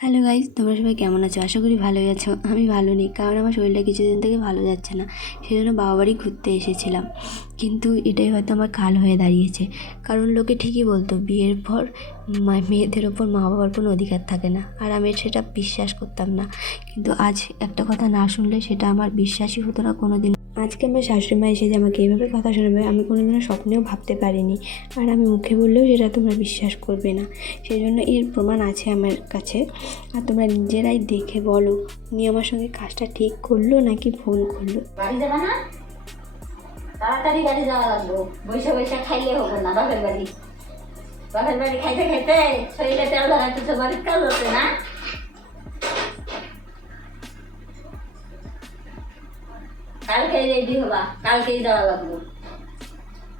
Hello guys তোমরা সবাই কেমন আছো? আশা করি ভালোই আছো। আমি ভালো নেই, কারণ আমার শরীরটা কিছুদিন থেকে ভালো যাচ্ছে না সেই জন্য বাবা বাড়ি ঘুরতে এসেছিলাম। কিন্তু এটাই হয়তো আমার কাল হয়ে দাঁড়িয়েছে। কারণ লোকে ঠিকই বলতো, বিয়ের পর মেয়েদের ওপর মা বাবার কোনো অধিকার থাকে না। আর আমি সেটা বিশ্বাস করতাম না। কিন্তু আজ একটা কথা না শুনলে সেটা আমার বিশ্বাসই হতো না কোনো দিন আজকে আমার শাশুড়ি মা এসে যে আমাকে এইভাবে কথা শোনাবে, আমি কোনোদিনও স্বপ্নেও ভাবতে পারিনি। আর আমি মুখে বললেও সেটা তোমরা বিশ্বাস করবে না। সেই জন্য এর প্রমাণ আছে আমার কাছে। আর তোমরা নিজেরাই দেখে বলো, উনি আমার সঙ্গে কাজটা ঠিক করল নাকি ভুল করল? তাড়াতাড়ি বাড়ি যাওয়া লাগবো। বৈশা বৈশা খাইলে হবে না, বাপের বাড়ি। বাপের বাড়ি খাইতে খাইতে শরীরে তেল ধরাইতেছে বাড়ির কাজ হচ্ছে না? কালকেই রেডি হবা কালকেই যাওয়া লাগবো।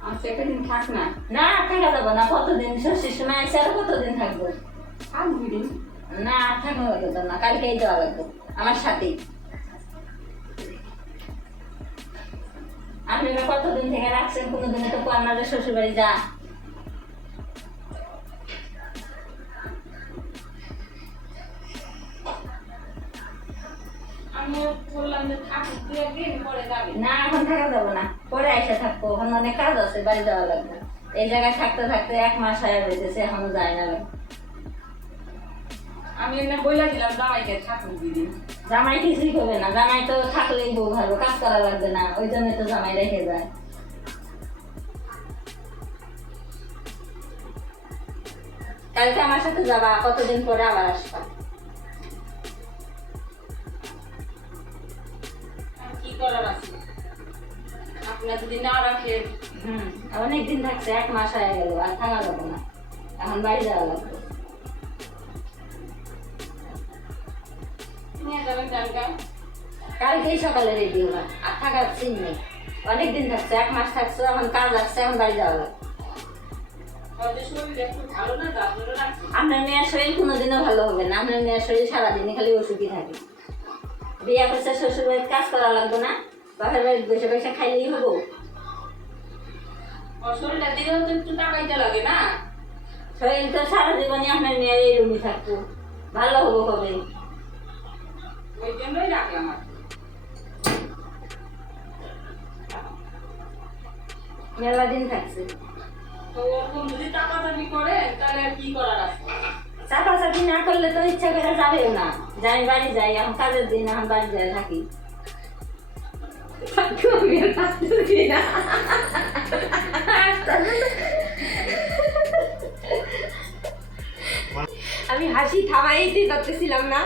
আচ্ছা একদিন থাক না। না থাকা যাব না কতদিন? ষষ্ঠীর সময় আছে আর কতদিন থাকব? না থাকা লাগবে না কালকেই যাওয়া লাগবে আমার সাথেই। আপনারা কতদিন থেকে রাখছেন? কোনোদিনে তো আপনাদের শ্বশুর বাড়ি যা না এখন থাকা যাবে না। পরে এসে থাকব। এখন অনেক কাজ আছে বাড়ি যাওয়া লাগবে। এই জায়গায় থাকতে থাকতে এক মাস হয়ে বেঁচেছে এখনও যায় না। আমি এমনি বইলা দিলাম জামাইকে থাকুক দুদিন জামাই কিছুই করবে না। জামাই তো থাকলেই বউ ভালো কাজ করা লাগবে না। ওই জন্য তো জামাই রেখে যায়। কালকে আমার সাথে যাবা কতদিন পরে আবার আসবা? আপনার যদি না হুম অনেক দিন থাকছে এক মাস হয়ে গেল আর থাকা যাবে না। এখন বাড়ি যাওয়া লাগবে। কালকেই সকালে রেডি হবা আর থাকার চিন নেই। অনেক দিন থাকছে এক মাস থাকছে এখন কাজ আসছে এখন বাড়ি যাওয়া লাগবে। আপনার মেয়ের শরীর কোনোদিনও ভালো হবে না আপনার মেয়ের শরীর সারাদিনই খালি ওষুধই থাকে। বিয়ে করছে শ্বশুর বাড়ির কাজ করা লাগবে না। বাপের বাড়ির বসে বসে খাইলেই হব। শরীরটা দিয়েও তো একটু টাকাইতে লাগে না? শরীর তো সারা জীবনই আপনার মেয়ের এই রুমই থাকব। ভালো হব কবে? ওই জন্যই রাখলাম আর মেলা দিন থাকছে। তো ওরকম যদি টাকা দাবি করে তাহলে আর কি করার আছে? চাপাচাপি না করলে তো ইচ্ছা করে যাবেও না। যাই বাড়ি যাই এখন কাজের দিন এখন বাড়ি যাই থাকি। আমি হাসি থামাইতে পারতেছিলাম না।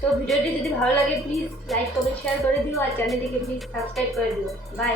তো ভিডিওটি যদি ভালো লাগে প্লিজ লাইক কমেন্ট শেয়ার করে দিও আর চ্যানেলটিকে প্লিজ সাবস্ক্রাইব করে দিও। বাই